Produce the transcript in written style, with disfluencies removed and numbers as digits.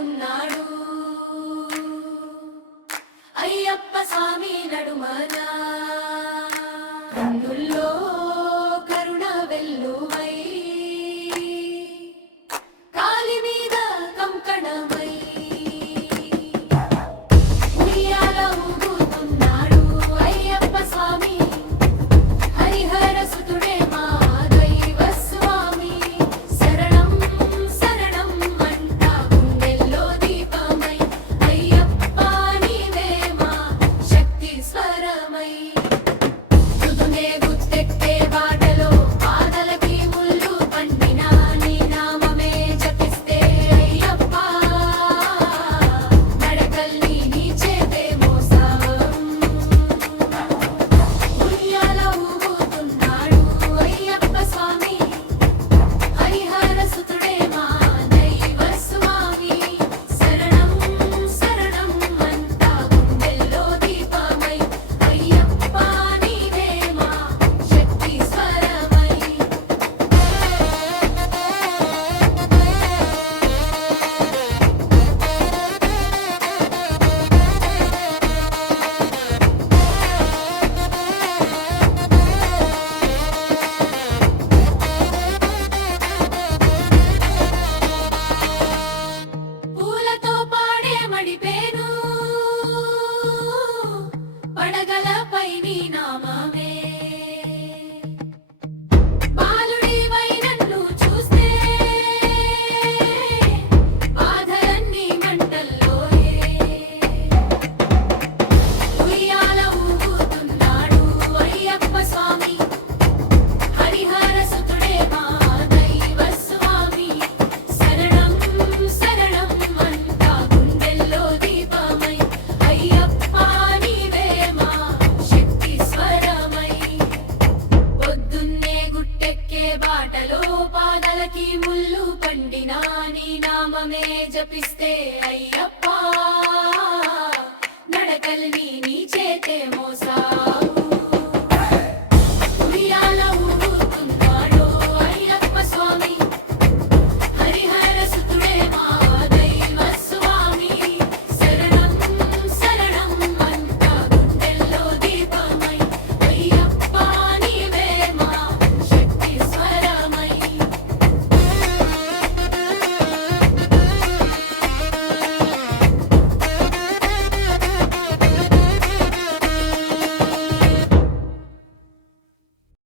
ఊగుతున్నాడు అయ్యప్ప స్వామి నడుమన కన్నుల్లో కరుణ వెల్లువై కాలి మీద కంకణమై ఉయ్యాల ఊగుతున్నాడు అయ్యప్ప స్వామి హరిహర సుతుడే మా దైవ స్వామి శరణం శరణం అంటా గుండెల్లో దీపమై అయ్యప్ప నీవే మా శక్తి స్వరమై తుదునే గుత్తెక్కే బాటలో పాదలకి ముళ్ళు పండిన నీ నామమే జపిస్తే అయ్యప్ప నడకల్ని నీ చేతే మోసం ఉయ్యాల ఊగుతున్నాడు అయ్యప్ప స్వామి హరిహర సుతుడే మా దైవ స్వామి శరణం శరణం అంటా గుండెల్లో దీపమై అయ్యప్ప నీవే మా శక్తి స్వరమై పూలతో పాడే మడిపేను పడగలపై నీ నామమే బాలుడివై నన్ను చూస్తే బాధలన్నీ మంటల్లోయే ఉయ్యాల ఊగుతున్నాడు అయ్యప్ప స్వామి హరిహర సుతుడే మా దైవ స్వామి శరణం శరణం అంటా గుండెల్లో దీపమై అయ్యప్ప నీవే మా శక్తి స్వరమై పొద్దున్నే గుట్టెక్కే బాటలో పాదలకి ముళ్ళు పండిన నీ నామమే జపిస్తే అయ్యప్ప నడకల్ని నీ చేతే మోస